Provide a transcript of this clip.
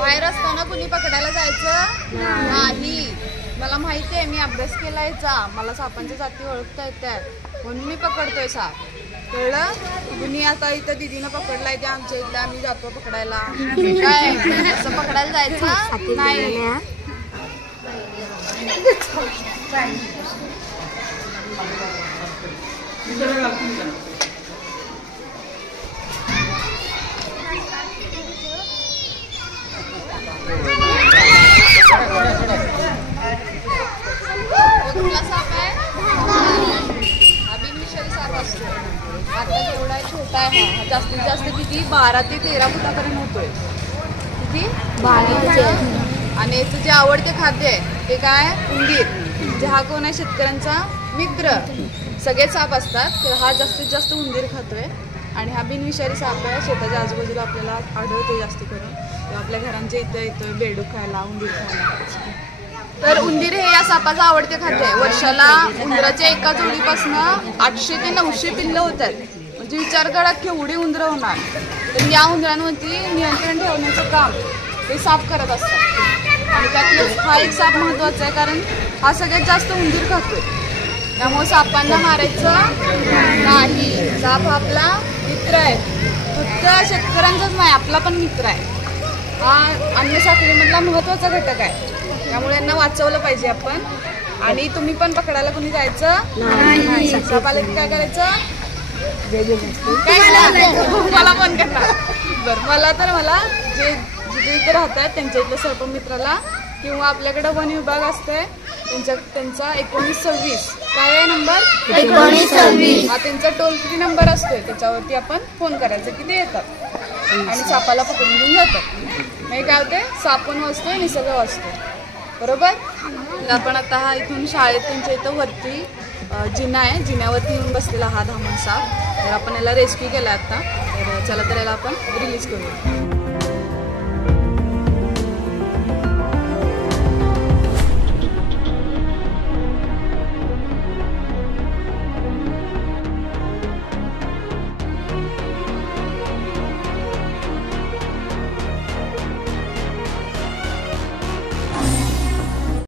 बाहेर असताना कुणी पकडायला जायचं नाही। मला माहिती आहे, मी अभ्यास केला याचा, मला सापांच्या जाती ओळखता येतात म्हणून मी पकडतोय साप, कळलं? कुणी आता इथं दीदीनं पकडलाय ते आमच्या इथलं, आम्ही जातो पकडायला, काय असं पकडायला जायचं नाही। कुठला साप आहे? हा बिनविषारी साप असतो। आता एवढा छोटा आहे हा, जास्तीत जास्त किती 12 ते 13 फुटापर्यंत होतोय। किती? 12। आणि याचं जे आवडते खाद्य आहे ते काय? उंदीर। म्हणजे हा कोण आहे? शेतकऱ्यांचा मित्र। सगळे साप असतात तर हा जास्तीत जास्त उंदीर खातोय। आणि हा बिनविषारी साप आहे, शेताच्या आजूबाजूला आपल्याला आढळतो जास्त करून, आपल्या घरांच्या इथं येतोय बेडूक खायला, उंदीर खायला। तर उंदीर हे या सापाचं आवडते खाद्य आहे। वर्षाला उंदराच्या एका जोडीपासून 800 ते 900 पिल्लं होतात। म्हणजे विचार करा केवढी उंदरं होणार। तर या उंदरांवरती नियंत्रण ठेवण्याचं काम हे साप करत असतात। आणि त्यातलं हा एक साप महत्त्वाचा आहे, कारण हा सगळ्यात जास्त उंदीर खातोय। त्यामुळे सापांना मारायचं नाही। साप आपला मित्र आहे, फक्त शेतकऱ्यांचाच नाही, आपला पण मित्र आहे। हा अन्न साखळीमधला महत्त्वाचा घटक आहे, त्यामुळे यांना वाचवलं पाहिजे आपण। आणि तुम्ही पण पकडायला कोणी जायचं नाही। साप आलं की काय करायचं? मला पण करणार बरं। मला जे जिथे इथे राहतात त्यांच्या इथल्या सरपंच मित्राला किंवा आपल्याकडे वन विभाग असते त्यांचा 1926 काय आहे नंबर? 1926 हा त्यांचा टोल फ्री नंबर असतोय। त्याच्यावरती आपण फोन करायचं की ते येतात आणि सापाला पकडून घेऊन जातात। नाही काय होते? साप पण वाचतोय, निसर्ग वाचतोय, बरोबर? आपण आता हा इथून शाळेत त्यांच्या इथं वरती जिना आहे, जिन्यावरती येऊन बसलेला हा धामण साप। तर आपण याला रेस्क्यू केला आता, तर चला तर याला आपण रिलीज करूया।